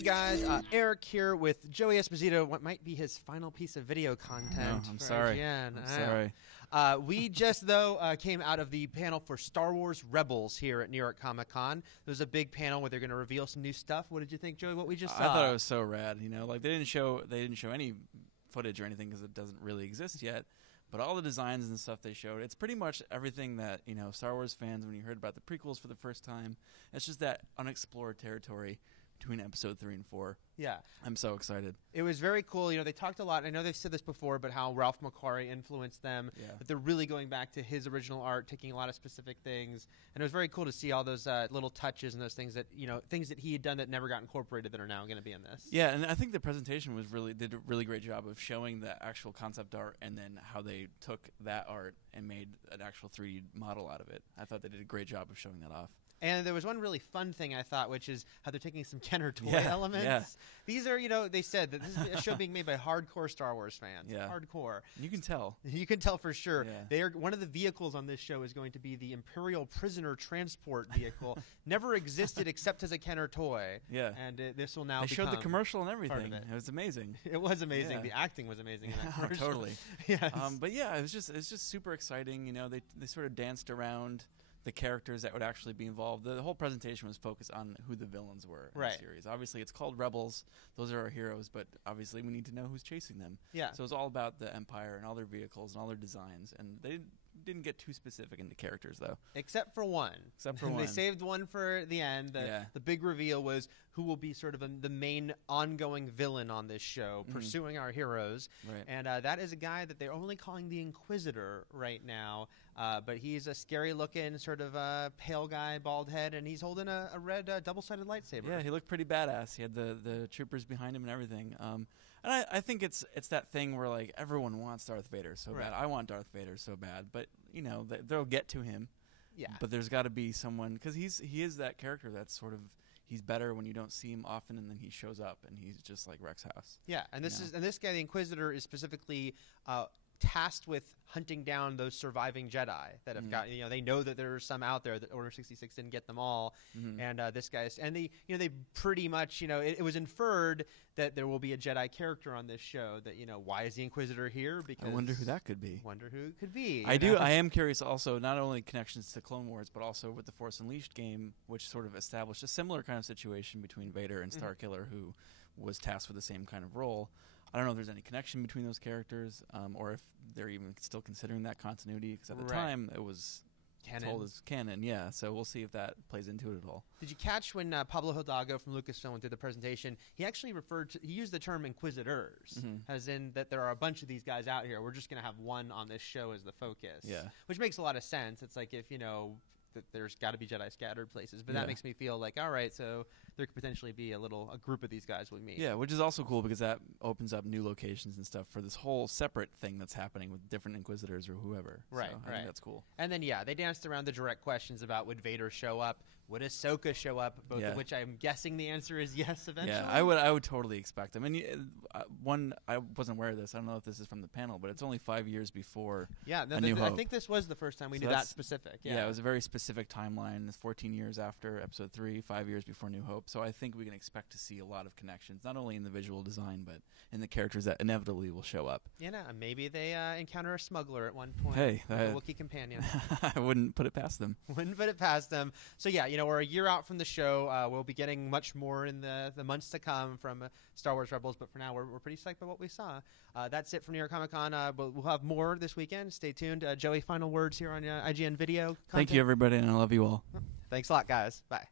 Hey guys, Eric here with Joey Esposito. What might be his final piece of video content? I'm sorry. IGN. I'm sorry. We just came out of the panel for Star Wars Rebels here at New York Comic Con. There was a big panel where they're going to reveal some new stuff. What did you think, Joey? What we just saw? I thought it was so rad. You know, like they didn't show any footage or anything because it doesn't really exist yet. But all the designs and stuff they showed, it's pretty much everything that, you know, Star Wars fans, when you heard about the prequels for the first time, it's just that unexplored territory between episode 3 and 4. Yeah. I'm so excited. It was very cool. You know, they talked a lot. I know they've said this before, but how Ralph McQuarrie influenced them. Yeah. But they're really going back to his original art, taking a lot of specific things. And it was very cool to see all those little touches and those things that, you know, things that he had done that never got incorporated that are now going to be in this. Yeah, and I think the presentation did a really great job of showing the actual concept art and then how they took that art and made an actual 3D model out of it. I thought they did a great job of showing that off. And there was one really fun thing I thought, which is how they're taking some Kenner toy elements. Yeah. These are, you know, they said that this is a show being made by hardcore Star Wars fans. Yeah. Hardcore. You can tell. You can tell for sure. Yeah. They are one of the vehicles on this show is going to be the Imperial Prisoner Transport Vehicle. Never existed except as a Kenner toy. Yeah. And this will now They showed the become commercial and everything. part of it. It was amazing. It was amazing. Yeah. The acting was amazing in that commercial. Totally. Yes. But yeah, it's just super exciting. You know, they sort of danced around the characters that would actually be involved. The whole presentation was focused on who the villains were in the series. Obviously, it's called Rebels. Those are our heroes, but obviously we need to know who's chasing them. Yeah. So it's all about the Empire and all their vehicles and all their designs. And they didn't get too specific into characters, though. Except for one. They saved one for the end. The big reveal was who will be sort of the main ongoing villain on this show, pursuing our heroes. Right. And that is a guy that they're only calling the Inquisitor right now. But he's a scary-looking, sort of pale guy, bald head, and he's holding a red double-sided lightsaber. Yeah, he looked pretty badass. He had the troopers behind him and everything. And I think it's that thing where, like, everyone wants Darth Vader so bad. I want Darth Vader so bad. But, you know, they'll get to him. Yeah. But there's got to be someone, because he is that character that's sort of, he's better when you don't see him often, and then he shows up, and he's just like Rex House. Yeah, and this guy, the Inquisitor, is specifically tasked with hunting down those surviving Jedi that have got, you know, they know that there are some out there that Order 66 didn't get them all, and this guy's, and they pretty much, you know, it was inferred that there will be a Jedi character on this show. That, you know, why is the Inquisitor here? Because I wonder who that could be. I am curious also, not only connections to Clone Wars, but also with the Force Unleashed game, which sort of established a similar kind of situation between Vader and Starkiller, who was tasked with the same kind of role. I don't know if there's any connection between those characters, or if they're even still considering that continuity, because at the time it was told as canon. Yeah, so we'll see if that plays into it at all. Did you catch when Pablo Hidalgo from Lucasfilm did the presentation? He actually he used the term Inquisitors, as in that there are a bunch of these guys out here. We're just going to have one on this show as the focus. Yeah, which makes a lot of sense. It's like, if, you know, that there's got to be Jedi scattered places, but that makes me feel like, all right, so there could potentially be a group of these guys we meet. Yeah, which is also cool because that opens up new locations and stuff for this whole separate thing that's happening with different Inquisitors or whoever. Right, so I think that's cool. And then they danced around the direct questions about, would Vader show up? Would Ahsoka show up? Both of which I'm guessing the answer is yes eventually. Yeah, I would totally expect. I mean, I wasn't aware of this. I don't know if this is from the panel, but it's only 5 years before A New Hope. I think this was the first time we knew that specific. Yeah, it was a very specific timeline. It's 14 years after Episode 3, 5 years before New Hope. So I think we can expect to see a lot of connections, not only in the visual design, but in the characters that inevitably will show up. Yeah, maybe they encounter a smuggler at one point. Hey, a Wookiee companion. I wouldn't put it past them. So yeah, you know, we're a year out from the show. We'll be getting much more in the months to come from Star Wars Rebels, but for now we're pretty psyched by what we saw. That's it from New York Comic Con, but we'll have more this weekend. Stay tuned. Joey, final words here on IGN Video content? Thank you, everybody, and I love you all. Thanks a lot, guys. Bye.